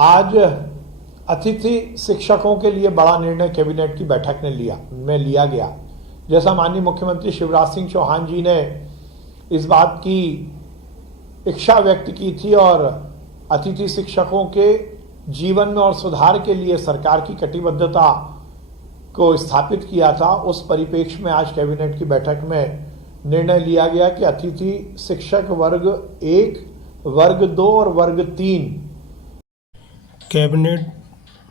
आज अतिथि शिक्षकों के लिए बड़ा निर्णय कैबिनेट की बैठक में लिया गया। जैसा माननीय मुख्यमंत्री शिवराज सिंह चौहान जी ने इस बात की इच्छा व्यक्त की थी और अतिथि शिक्षकों के जीवन में और सुधार के लिए सरकार की कटिबद्धता को स्थापित किया था, उस परिप्रेक्ष्य में आज कैबिनेट की बैठक में निर्णय लिया गया कि अतिथि शिक्षक वर्ग 1, वर्ग 2 और वर्ग 3। कैबिनेट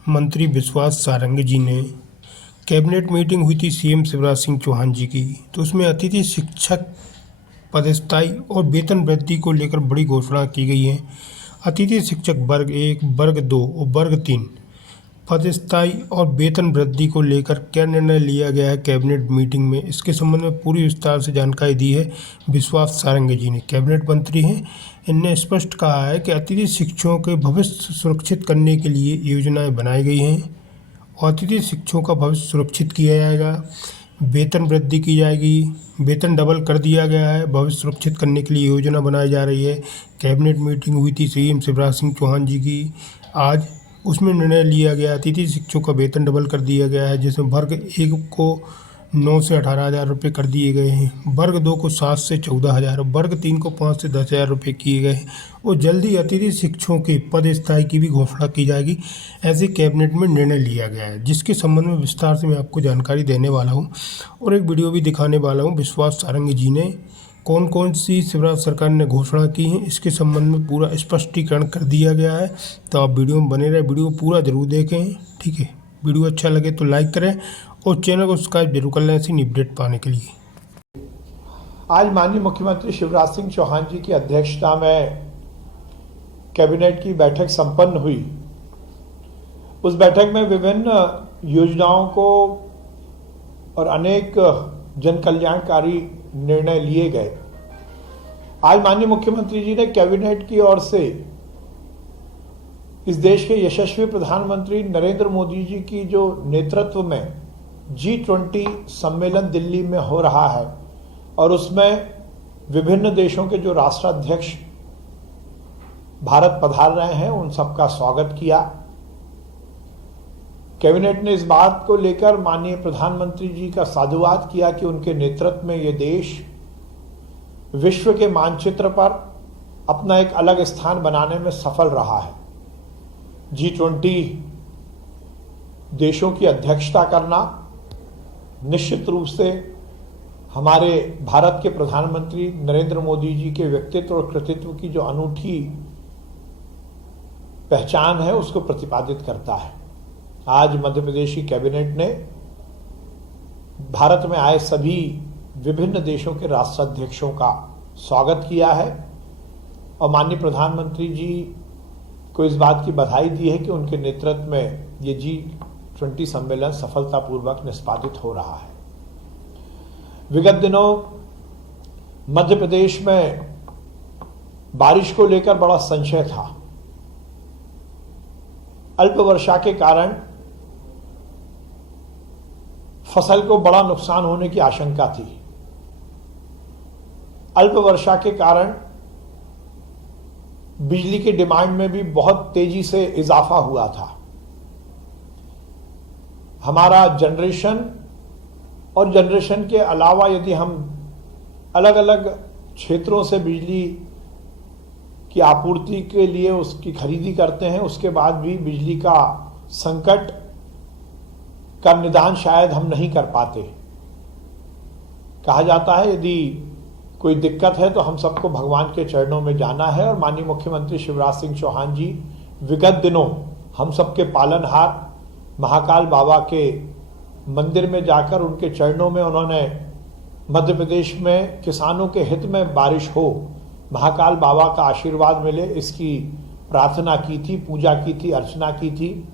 मंत्री विश्वास सारंग जी ने कैबिनेट मीटिंग हुई थी सीएम शिवराज सिंह चौहान जी की, तो उसमें अतिथि शिक्षक पदस्थाई और वेतन वृद्धि को लेकर बड़ी घोषणा की गई है। अतिथि शिक्षक वर्ग 1, वर्ग 2 और वर्ग 3 पदस्थाई और वेतन वृद्धि को लेकर क्या निर्णय लिया गया है कैबिनेट मीटिंग में, इसके संबंध में पूरी विस्तार से जानकारी दी है विश्वास सारंग जी ने। कैबिनेट मंत्री हैं, इनने स्पष्ट कहा है कि अतिथि शिक्षकों के भविष्य सुरक्षित करने के लिए योजनाएं बनाई गई हैं और अतिथि शिक्षकों का भविष्य सुरक्षित किया जाएगा, वेतन वृद्धि की जाएगी, वेतन डबल कर दिया गया है, भविष्य सुरक्षित करने के लिए योजना बनाई जा रही है। कैबिनेट मीटिंग हुई थी सीएम शिवराज सिंह चौहान जी की आज, उसमें निर्णय लिया गया अतिथि शिक्षकों का वेतन डबल कर दिया गया है, जिसमें वर्ग 1 को 9 से 18,000 रुपये कर दिए गए हैं, वर्ग 2 को 7 से 14,000, वर्ग 3 को 5 से 10,000 रुपये किए गए हैं और जल्दी अतिथि शिक्षकों के पद स्थायी की भी घोषणा की जाएगी। ऐसे कैबिनेट में निर्णय लिया गया है, जिसके संबंध में विस्तार से मैं आपको जानकारी देने वाला हूँ और एक वीडियो भी दिखाने वाला हूँ। विश्वास सारंग जी ने कौन कौन सी शिवराज सरकार ने घोषणा की है, इसके संबंध में पूरा स्पष्टीकरण कर दिया गया है। तो आप वीडियो में बने रहे, वीडियो पूरा जरूर देखें, ठीक है। वीडियो अच्छा लगे तो लाइक करें और चैनल को सब्सक्राइब जरूर कर लें ऐसी अपडेट पाने के लिए। आज माननीय मुख्यमंत्री शिवराज सिंह चौहान जी की अध्यक्षता में कैबिनेट की बैठक संपन्न हुई। उस बैठक में विभिन्न योजनाओं को और अनेक जन कल्याणकारी निर्णय लिए गए। आज माननीय मुख्यमंत्री जी ने कैबिनेट की ओर से इस देश के यशस्वी प्रधानमंत्री नरेंद्र मोदी जी की जो नेतृत्व में G20 सम्मेलन दिल्ली में हो रहा है और उसमें विभिन्न देशों के जो राष्ट्राध्यक्ष भारत पधार रहे हैं, उन सबका स्वागत किया। कैबिनेट ने इस बात को लेकर माननीय प्रधानमंत्री जी का साधुवाद किया कि उनके नेतृत्व में ये देश विश्व के मानचित्र पर अपना एक अलग स्थान बनाने में सफल रहा है। G20 देशों की अध्यक्षता करना निश्चित रूप से हमारे भारत के प्रधानमंत्री नरेंद्र मोदी जी के व्यक्तित्व और कृतित्व की जो अनूठी पहचान है, उसको प्रतिपादित करता है। आज मध्य प्रदेश की कैबिनेट ने भारत में आए सभी विभिन्न देशों के राष्ट्राध्यक्षों का स्वागत किया है और माननीय प्रधानमंत्री जी को इस बात की बधाई दी है कि उनके नेतृत्व में ये G20 सम्मेलन सफलतापूर्वक निष्पादित हो रहा है। विगत दिनों मध्य प्रदेश में बारिश को लेकर बड़ा संशय था। अल्प वर्षा के कारण फसल को बड़ा नुकसान होने की आशंका थी। अल्प वर्षा के कारण बिजली की डिमांड में भी बहुत तेजी से इजाफा हुआ था। हमारा जनरेशन और जनरेशन के अलावा यदि हम अलग अलग क्षेत्रों से बिजली की आपूर्ति के लिए उसकी खरीदी करते हैं, उसके बाद भी बिजली का संकट का निदान शायद हम नहीं कर पाते। कहा जाता है यदि कोई दिक्कत है तो हम सबको भगवान के चरणों में जाना है और माननीय मुख्यमंत्री शिवराज सिंह चौहान जी विगत दिनों हम सबके पालनहार महाकाल बाबा के मंदिर में जाकर उनके चरणों में उन्होंने मध्य प्रदेश में किसानों के हित में बारिश हो, महाकाल बाबा का आशीर्वाद मिले, इसकी प्रार्थना की थी, पूजा की थी, अर्चना की थी।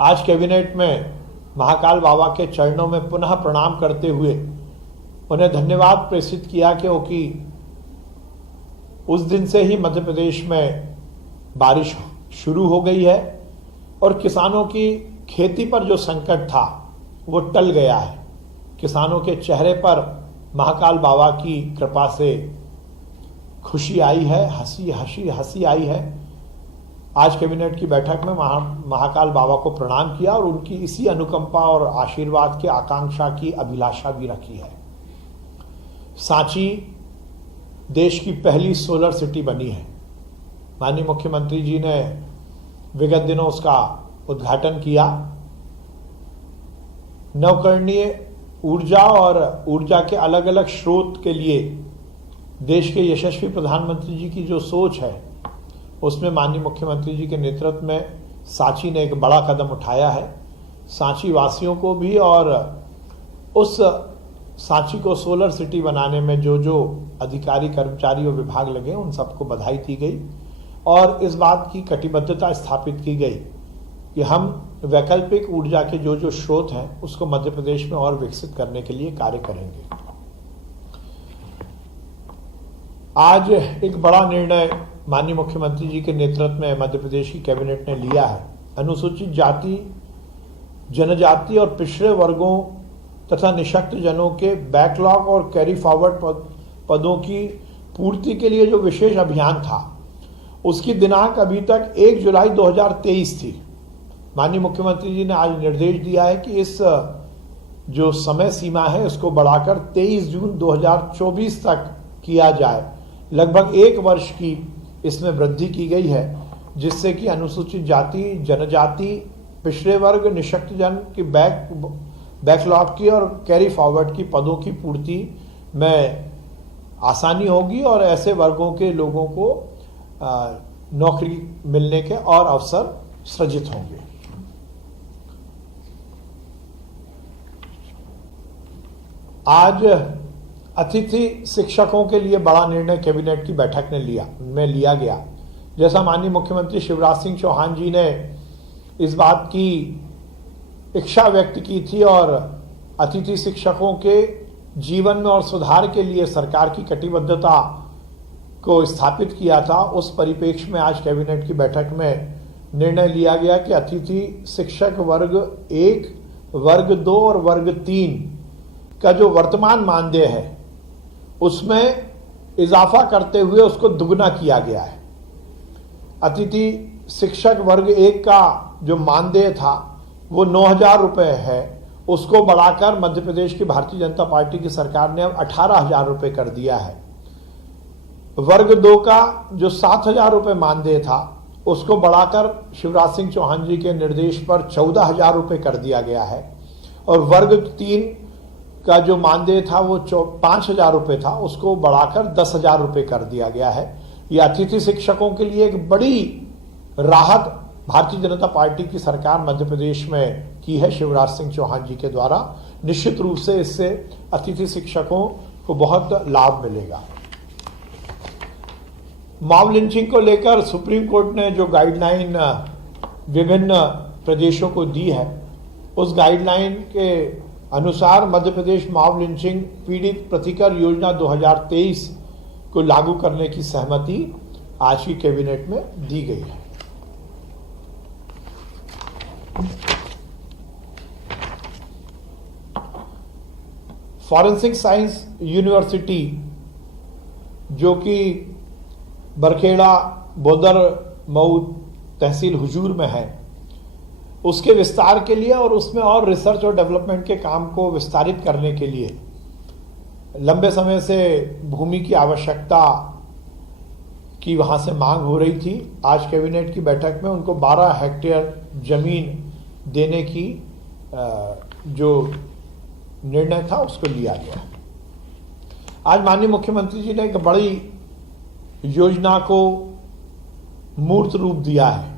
आज कैबिनेट में महाकाल बाबा के चरणों में पुनः प्रणाम करते हुए उन्हें धन्यवाद प्रेषित किया क्योंकि उस दिन से ही मध्य प्रदेश में बारिश शुरू हो गई है और किसानों की खेती पर जो संकट था वो टल गया है। किसानों के चेहरे पर महाकाल बाबा की कृपा से खुशी आई है, हंसी आई है आज कैबिनेट की बैठक में महाकाल बाबा को प्रणाम किया और उनकी इसी अनुकंपा और आशीर्वाद की आकांक्षा की अभिलाषा भी रखी है। सांची देश की पहली सोलर सिटी बनी है। माननीय मुख्यमंत्री जी ने विगत दिनों उसका उद्घाटन किया। नवकरणीय ऊर्जा और ऊर्जा के अलग अलग स्रोत के लिए देश के यशस्वी प्रधानमंत्री जी की जो सोच है, उसमें माननीय मुख्यमंत्री जी के नेतृत्व में सांची ने एक बड़ा कदम उठाया है। सांची वासियों को भी और उस सांची को सोलर सिटी बनाने में जो जो अधिकारी, कर्मचारी और विभाग लगे, उन सबको बधाई दी गई और इस बात की कटिबद्धता स्थापित की गई कि हम वैकल्पिक ऊर्जा के जो जो स्रोत हैं उसको मध्य प्रदेश में और विकसित करने के लिए कार्य करेंगे। आज एक बड़ा निर्णय माननीय मुख्यमंत्री जी के नेतृत्व में मध्य प्रदेश की कैबिनेट ने लिया है। अनुसूचित जाति, जनजाति और पिछड़े वर्गों तथा निःशक्त जनों के बैकलॉग और कैरी फॉरवर्ड पदों की पूर्ति के लिए जो विशेष अभियान था, उसकी दिनांक अभी तक 1 जुलाई 2023 थी। माननीय मुख्यमंत्री जी ने आज निर्देश दिया है कि इस जो समय सीमा है उसको बढ़ाकर 23 जून 2024 तक किया जाए। लगभग 1 वर्ष की इसमें वृद्धि की गई है, जिससे कि अनुसूचित जाति, जनजाति, पिछड़े वर्ग, निःशक्त जन की बैकलॉग की और कैरी फॉरवर्ड की पदों की पूर्ति में आसानी होगी और ऐसे वर्गों के लोगों को नौकरी मिलने के और अवसर सृजित होंगे। आज अतिथि शिक्षकों के लिए बड़ा निर्णय कैबिनेट की बैठक ने लिया गया। जैसा माननीय मुख्यमंत्री शिवराज सिंह चौहान जी ने इस बात की इच्छा व्यक्त की थी और अतिथि शिक्षकों के जीवन में और सुधार के लिए सरकार की कटिबद्धता को स्थापित किया था, उस परिप्रेक्ष्य में आज कैबिनेट की बैठक में निर्णय लिया गया कि अतिथि शिक्षक वर्ग 1, वर्ग 2 और वर्ग 3 का जो वर्तमान मानदेय है उसमें इजाफा करते हुए उसको दुगना किया गया है। अतिथि शिक्षक वर्ग 1 का जो मानदेय था वो 9,000 रुपये है, उसको बढ़ाकर मध्य प्रदेश की भारतीय जनता पार्टी की सरकार ने अब 18,000 रुपये कर दिया है। वर्ग 2 का जो 7,000 रुपये मानदेय था उसको बढ़ाकर शिवराज सिंह चौहान जी के निर्देश पर 14,000 रुपये कर दिया गया है और वर्ग 3 का जो मानदेय था वो 5,000 रुपये था, उसको बढ़ाकर 10,000 रुपये कर दिया गया है। यह अतिथि शिक्षकों के लिए एक बड़ी राहत भारतीय जनता पार्टी की सरकार मध्य प्रदेश में की है शिवराज सिंह चौहान जी के द्वारा। निश्चित रूप से इससे अतिथि शिक्षकों को बहुत लाभ मिलेगा। मॉब लिंचिंग को लेकर सुप्रीम कोर्ट ने जो गाइडलाइन विभिन्न प्रदेशों को दी है, उस गाइडलाइन के अनुसार मध्य प्रदेश मॉब लिंचिंग पीड़ित प्रतिकर योजना 2023 को लागू करने की सहमति आज की कैबिनेट में दी गई है। फॉरेंसिक साइंस यूनिवर्सिटी जो कि बरखेड़ा, बोदर, मऊ तहसील हुजूर में है, उसके विस्तार के लिए और उसमें और रिसर्च और डेवलपमेंट के काम को विस्तारित करने के लिए लंबे समय से भूमि की आवश्यकता की वहां से मांग हो रही थी। आज कैबिनेट की बैठक में उनको 12 हेक्टेयर जमीन देने की जो निर्णय था उसको लिया गया। आज माननीय मुख्यमंत्री जी ने एक बड़ी योजना को मूर्त रूप दिया है।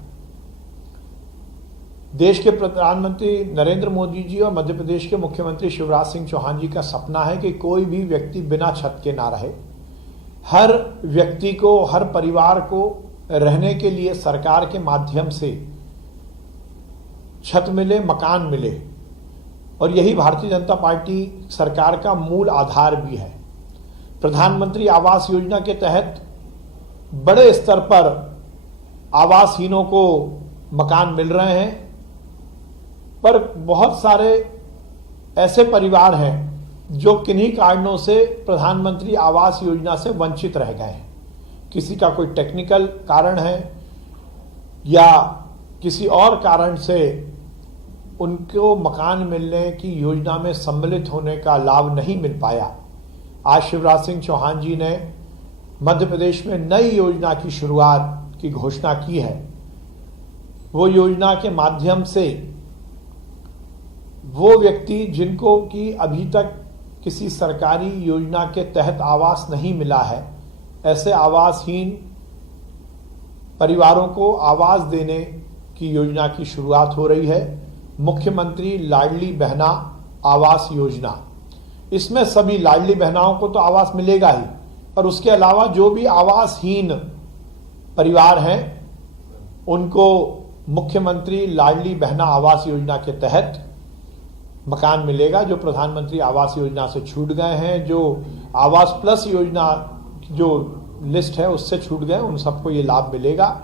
देश के प्रधानमंत्री नरेंद्र मोदी जी और मध्य प्रदेश के मुख्यमंत्री शिवराज सिंह चौहान जी का सपना है कि कोई भी व्यक्ति बिना छत के ना रहे। हर व्यक्ति को, हर परिवार को रहने के लिए सरकार के माध्यम से छत मिले, मकान मिले, और यही भारतीय जनता पार्टी सरकार का मूल आधार भी है। प्रधानमंत्री आवास योजना के तहत बड़े स्तर पर आवासहीनों को मकान मिल रहे हैं, पर बहुत सारे ऐसे परिवार हैं जो किन्हीं कारणों से प्रधानमंत्री आवास योजना से वंचित रह गए हैं। किसी का कोई टेक्निकल कारण है, या किसी और कारण से उनको मकान मिलने की योजना में सम्मिलित होने का लाभ नहीं मिल पाया, आज शिवराज सिंह चौहान जी ने मध्य प्रदेश में नई योजना की शुरुआत की घोषणा की है। वो योजना के माध्यम से वो व्यक्ति जिनको कि अभी तक किसी सरकारी योजना के तहत आवास नहीं मिला है, ऐसे आवासहीन परिवारों को आवास देने की योजना की शुरुआत हो रही है। मुख्यमंत्री लाडली बहना आवास योजना, इसमें सभी लाडली बहनाओं को तो आवास मिलेगा ही, पर उसके अलावा जो भी आवासहीन परिवार हैं उनको मुख्यमंत्री लाडली बहना आवास योजना के तहत मकान मिलेगा। जो प्रधानमंत्री आवास योजना से छूट गए हैं, जो आवास प्लस योजना जो लिस्ट है उससे छूट गए, उन सबको ये लाभ मिलेगा।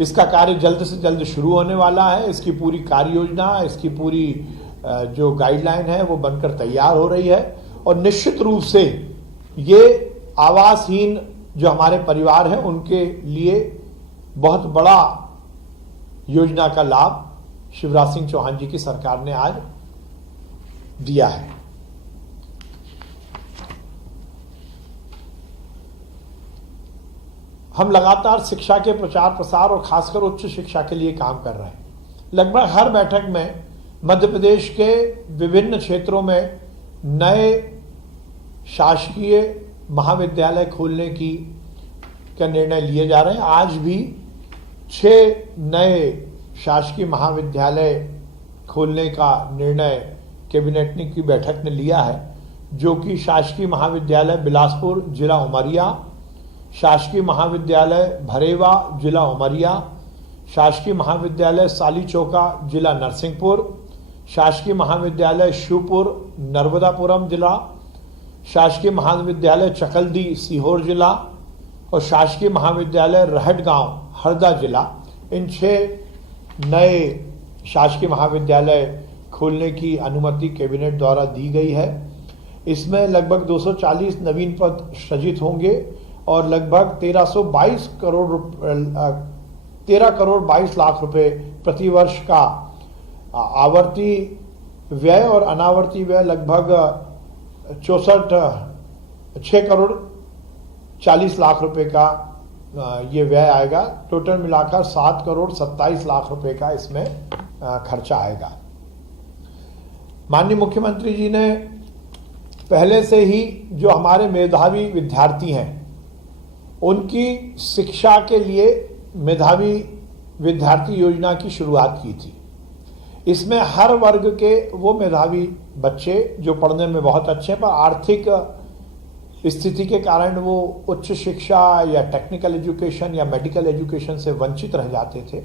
इसका कार्य जल्द से जल्द शुरू होने वाला है। इसकी पूरी कार्य योजना, इसकी पूरी जो गाइडलाइन है वो बनकर तैयार हो रही है और निश्चित रूप से ये आवासहीन जो हमारे परिवार हैं उनके लिए बहुत बड़ा योजना का लाभ शिवराज सिंह चौहान जी की सरकार ने आज दिया है। हम लगातार शिक्षा के प्रचार प्रसार और खासकर उच्च शिक्षा के लिए काम कर रहे हैं। लगभग हर बैठक में मध्य प्रदेश के विभिन्न क्षेत्रों में नए शासकीय महाविद्यालय खोलने की निर्णय लिए जा रहे हैं। आज भी 6 नए शासकीय महाविद्यालय खोलने का निर्णय कैबिनेट ने की बैठक ने लिया है, जो कि शासकीय महाविद्यालय बिलासपुर जिला उमरिया, शासकीय महाविद्यालय भरेवा जिला उमरिया, शासकीय महाविद्यालय सालीचौका जिला नरसिंहपुर, शासकीय महाविद्यालय शिवपुर नर्मदापुरम जिला, शासकीय महाविद्यालय चकल्दी सीहोर जिला और शासकीय महाविद्यालय रहटगांव हरदा जिला, इन 6 नए शासकीय महाविद्यालय खोलने की अनुमति कैबिनेट द्वारा दी गई है। इसमें लगभग 240 नवीन पद सृजित होंगे और लगभग 13 करोड़ 22 लाख रुपए प्रति वर्ष का आवर्ती व्यय और अनावर्ती व्यय लगभग 6 करोड़ 40 लाख रुपए का ये व्यय आएगा। टोटल मिलाकर 7 करोड़ 27 लाख रुपए का इसमें खर्चा आएगा। माननीय मुख्यमंत्री जी ने पहले से ही जो हमारे मेधावी विद्यार्थी हैं उनकी शिक्षा के लिए मेधावी विद्यार्थी योजना की शुरुआत की थी। इसमें हर वर्ग के वो मेधावी बच्चे जो पढ़ने में बहुत अच्छे हैं पर आर्थिक स्थिति के कारण वो उच्च शिक्षा या टेक्निकल एजुकेशन या मेडिकल एजुकेशन से वंचित रह जाते थे,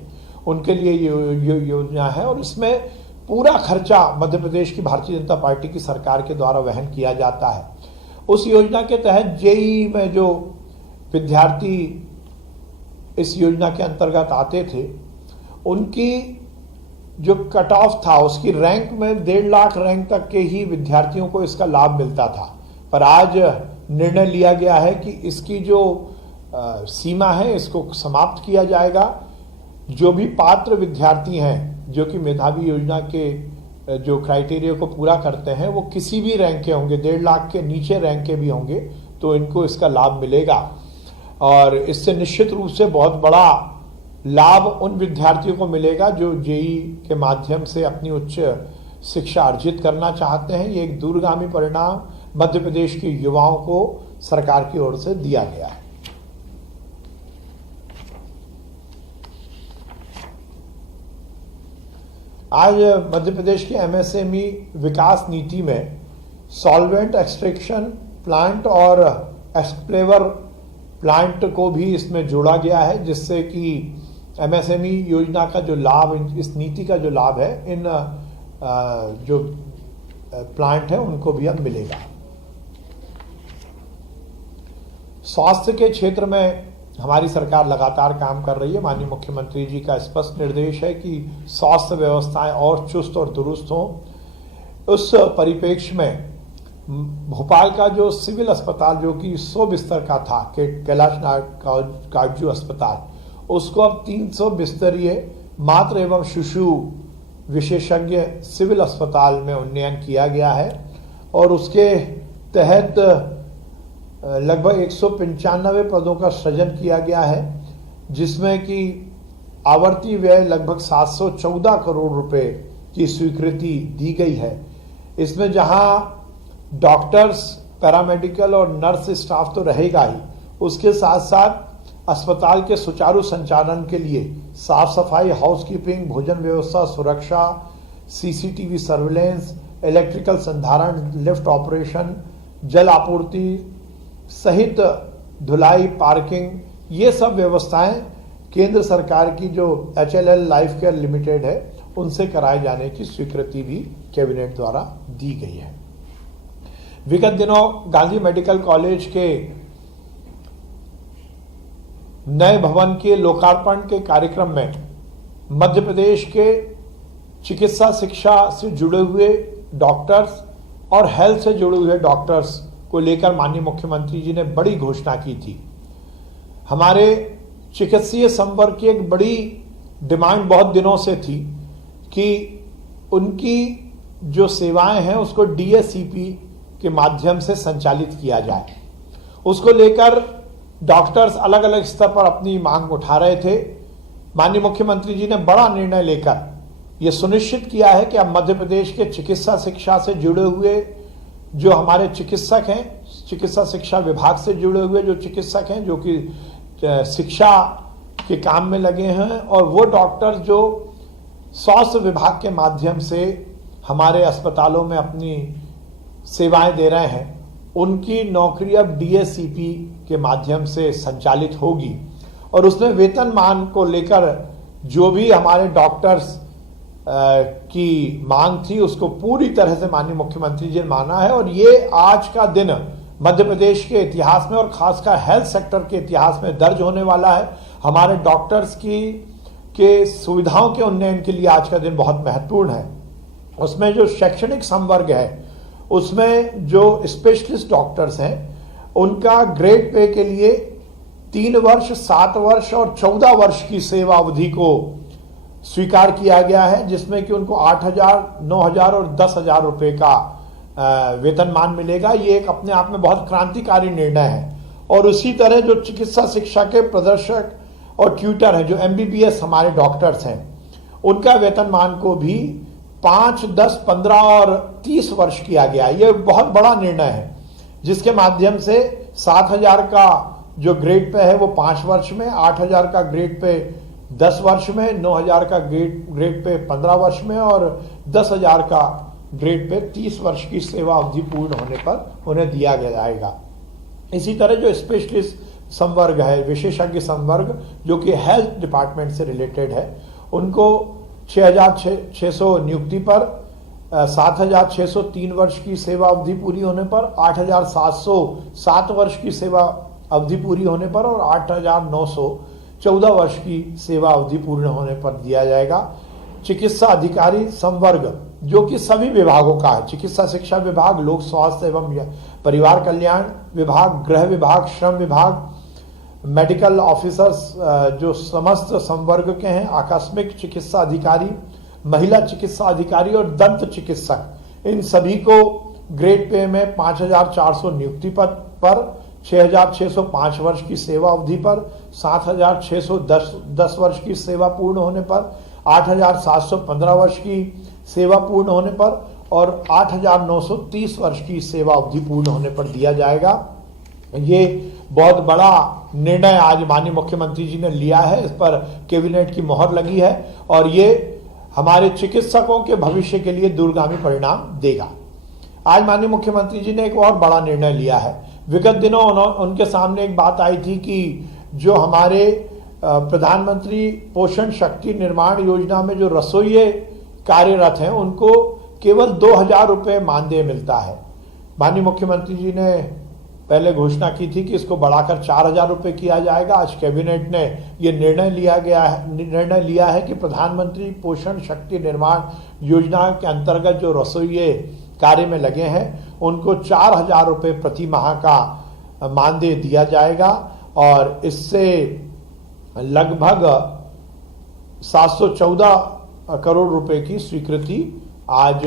उनके लिए ये योजना है और इसमें पूरा खर्चा मध्य प्रदेश की भारतीय जनता पार्टी की सरकार के द्वारा वहन किया जाता है। उस योजना के तहत जेईई में जो विद्यार्थी इस योजना के अंतर्गत आते थे उनकी जो कट ऑफ था उसकी रैंक में 1.5 लाख रैंक तक के ही विद्यार्थियों को इसका लाभ मिलता था, पर आज निर्णय लिया गया है कि इसकी जो सीमा है इसको समाप्त किया जाएगा। जो भी पात्र विद्यार्थी हैं जो कि मेधावी योजना के जो क्राइटेरिया को पूरा करते हैं वो किसी भी रैंक के होंगे, 1.5 लाख के नीचे रैंक के भी होंगे तो इनको इसका लाभ मिलेगा और इससे निश्चित रूप से बहुत बड़ा लाभ उन विद्यार्थियों को मिलेगा जो जेईई के माध्यम से अपनी उच्च शिक्षा अर्जित करना चाहते हैं। ये एक दूरगामी परिणाम मध्य प्रदेश के युवाओं को सरकार की ओर से दिया गया है। आज मध्य प्रदेश की एमएसएमई विकास नीति में सॉल्वेंट एक्सट्रैक्शन प्लांट और एक्सप्लेवर प्लांट को भी इसमें जोड़ा गया है, जिससे कि एमएसएमई योजना का जो लाभ, इस नीति का जो लाभ है इन जो प्लांट है उनको भी अब मिलेगा। स्वास्थ्य के क्षेत्र में हमारी सरकार लगातार काम कर रही है। माननीय मुख्यमंत्री जी का स्पष्ट निर्देश है कि स्वास्थ्य व्यवस्थाएं और चुस्त और दुरुस्त हों। उस परिप्रेक्ष्य में भोपाल का जो सिविल अस्पताल जो कि 100 बिस्तर का था, कैलाश नाथ काटजू अस्पताल, उसको अब 300 बिस्तरीय मातृ एवं शिशु विशेषज्ञ सिविल अस्पताल में उन्नयन किया गया है और उसके तहत लगभग 195 पदों का सृजन किया गया है, जिसमें कि आवर्ती व्यय लगभग 714 करोड़ रुपए की स्वीकृति दी गई है। इसमें जहां डॉक्टर्स, पैरामेडिकल और नर्स स्टाफ तो रहेगा ही, उसके साथ साथ अस्पताल के सुचारू संचालन के लिए साफ सफाई, हाउसकीपिंग, भोजन व्यवस्था, सुरक्षा, सीसीटीवी सर्विलेंस, इलेक्ट्रिकल संधारण, लिफ्ट ऑपरेशन, जल आपूर्ति सहित धुलाई, पार्किंग, ये सब व्यवस्थाएं केंद्र सरकार की जो HLL लाइफ केयर लिमिटेड है उनसे कराए जाने की स्वीकृति भी कैबिनेट द्वारा दी गई है। विगत दिनों गांधी मेडिकल कॉलेज के नए भवन के लोकार्पण के कार्यक्रम में मध्य प्रदेश के चिकित्सा शिक्षा से जुड़े हुए डॉक्टर्स और हेल्थ से जुड़े हुए डॉक्टर्स को लेकर माननीय मुख्यमंत्री जी ने बड़ी घोषणा की थी। हमारे चिकित्सीय संवर्ग की एक बड़ी डिमांड बहुत दिनों से थी कि उनकी जो सेवाएं हैं उसको DSCP के माध्यम से संचालित किया जाए। उसको लेकर डॉक्टर्स अलग अलग स्तर पर अपनी मांग उठा रहे थे। माननीय मुख्यमंत्री जी ने बड़ा निर्णय लेकर यह सुनिश्चित किया है कि अब मध्य प्रदेश के चिकित्सा शिक्षा से जुड़े हुए जो हमारे चिकित्सक हैं, चिकित्सा शिक्षा विभाग से जुड़े हुए जो चिकित्सक हैं, जो कि शिक्षा के काम में लगे हैं, और वो डॉक्टर जो स्वास्थ्य विभाग के माध्यम से हमारे अस्पतालों में अपनी सेवाएं दे रहे हैं, उनकी नौकरी अब DSCP के माध्यम से संचालित होगी। और उसमें वेतनमान को लेकर जो भी हमारे डॉक्टर्स की मांग थी उसको पूरी तरह से माननीय मुख्यमंत्री जी ने माना है। और ये आज का दिन मध्य प्रदेश के इतिहास में और खासकर हेल्थ सेक्टर के इतिहास में दर्ज होने वाला है। हमारे डॉक्टर्स के सुविधाओं के उन्नयन के लिए आज का दिन बहुत महत्वपूर्ण है। उसमें जो शैक्षणिक संवर्ग है उसमें जो स्पेशलिस्ट डॉक्टर्स हैं उनका ग्रेड पे के लिए 3 वर्ष, 7 वर्ष और 14 वर्ष की सेवा अवधि को स्वीकार किया गया है, जिसमें कि उनको 8,000, 9,000 और 10,000 रुपए का वेतनमान मिलेगा। ये एक अपने आप में बहुत क्रांतिकारी निर्णय है। और उसी तरह जो चिकित्सा शिक्षा के प्रदर्शक और ट्यूटर हैं, जो MBBS हमारे डॉक्टर्स हैं, उनका वेतनमान को भी 5, 10, 15 और 30 वर्ष किया गया। ये बहुत बड़ा निर्णय है, जिसके माध्यम से 7,000 का जो ग्रेड पे है वो 5 वर्ष में, 8,000 का ग्रेड पे 10 वर्ष में, 9,000 का ग्रेड पे 15 वर्ष में और 10,000 का ग्रेड पे 30 वर्ष की सेवा अवधि पूर्ण होने पर उन्हें दिया जाएगा। इसी तरह जो स्पेशलिस्ट संवर्ग है, विशेषज्ञ संवर्ग, जो कि हेल्थ डिपार्टमेंट से रिलेटेड है, उनको 6,600 नियुक्ति पर, 7,603 वर्ष की सेवा अवधि पूरी होने पर, 8,707 वर्ष की सेवा अवधि पूरी होने पर और 8,914 वर्ष की सेवा अवधि पूर्ण होने पर दिया जाएगा। चिकित्सा अधिकारी संवर्ग, जो कि सभी विभागों का है, चिकित्सा शिक्षा विभाग, लोक स्वास्थ्य एवं परिवार कल्याण विभाग, गृह विभाग, श्रम विभाग, मेडिकल ऑफिसर्स जो समस्त संवर्ग के हैं, आकस्मिक चिकित्सा अधिकारी, महिला चिकित्सा अधिकारी और दंत चिकित्सक, इन सभी को ग्रेड पे में 5,400 नियुक्ति पद पर, 6,605 वर्ष की सेवा अवधि पर, 7,610 वर्ष की सेवा पूर्ण होने पर, 8,715 वर्ष की सेवा पूर्ण होने पर और 8,930 वर्ष की सेवा अवधि पूर्ण होने पर दिया जाएगा। ये बहुत बड़ा निर्णय आज माननीय मुख्यमंत्री जी ने लिया है, इस पर कैबिनेट की मोहर लगी है और ये हमारे चिकित्सकों के भविष्य के लिए दूरगामी परिणाम देगा। आज माननीय मुख्यमंत्री जी ने एक और बड़ा निर्णय लिया है। विगत दिनों उनके सामने एक बात आई थी कि जो हमारे प्रधानमंत्री पोषण शक्ति निर्माण योजना में जो रसोइये कार्यरत हैं उनको केवल 2,000 रुपये मानदेय मिलता है। माननीय मुख्यमंत्री जी ने पहले घोषणा की थी कि इसको बढ़ाकर 4,000 रुपये किया जाएगा। आज कैबिनेट ने ये निर्णय लिया है कि प्रधानमंत्री पोषण शक्ति निर्माण योजना के अंतर्गत जो रसोइये कार्य में लगे हैं उनको 4,000 रुपये प्रति माह का मानदेय दिया जाएगा और इससे लगभग 714 करोड़ रुपए की स्वीकृति आज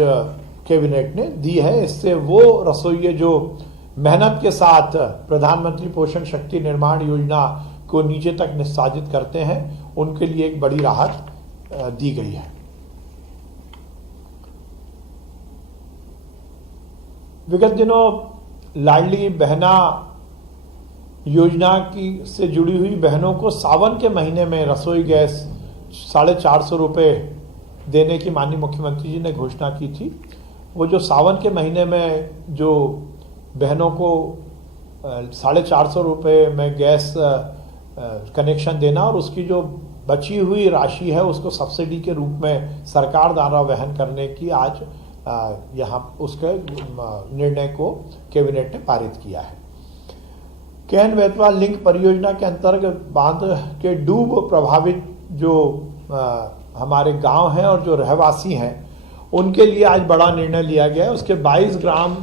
कैबिनेट ने दी है। इससे वो रसोइये जो मेहनत के साथ प्रधानमंत्री पोषण शक्ति निर्माण योजना को नीचे तक निष्पादित करते हैं, उनके लिए एक बड़ी राहत दी गई है। विगत दिनों लाडली बहना योजना की से जुड़ी हुई बहनों को सावन के महीने में रसोई गैस 450 रुपये देने की माननीय मुख्यमंत्री जी ने घोषणा की थी। वो जो सावन के महीने में जो बहनों को 450 रुपये में गैस कनेक्शन देना और उसकी जो बची हुई राशि है उसको सब्सिडी के रूप में सरकार द्वारा वहन करने की आज यहाँ उसके निर्णय को कैबिनेट ने पारित किया है। केन बेतवा लिंक परियोजना के अंतर्गत बांध के डूब प्रभावित जो हमारे गांव हैं और जो रहवासी हैं उनके लिए आज बड़ा निर्णय लिया गया है। उसके 22 ग्राम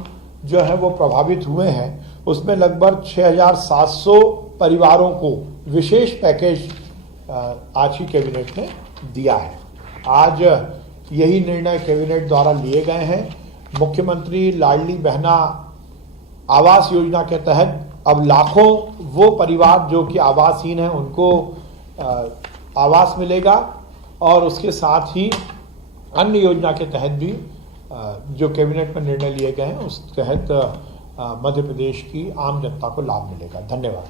जो है वो प्रभावित हुए हैं, उसमें लगभग 6,700 परिवारों को विशेष पैकेज आज ही कैबिनेट ने दिया है। आज यही निर्णय कैबिनेट द्वारा लिए गए हैं। मुख्यमंत्री लाडली बहना आवास योजना के तहत अब लाखों वो परिवार जो कि आवासहीन हैं उनको आवास मिलेगा और उसके साथ ही अन्य योजना के तहत भी जो कैबिनेट में निर्णय लिए गए हैं उस तहत मध्य प्रदेश की आम जनता को लाभ मिलेगा। धन्यवाद।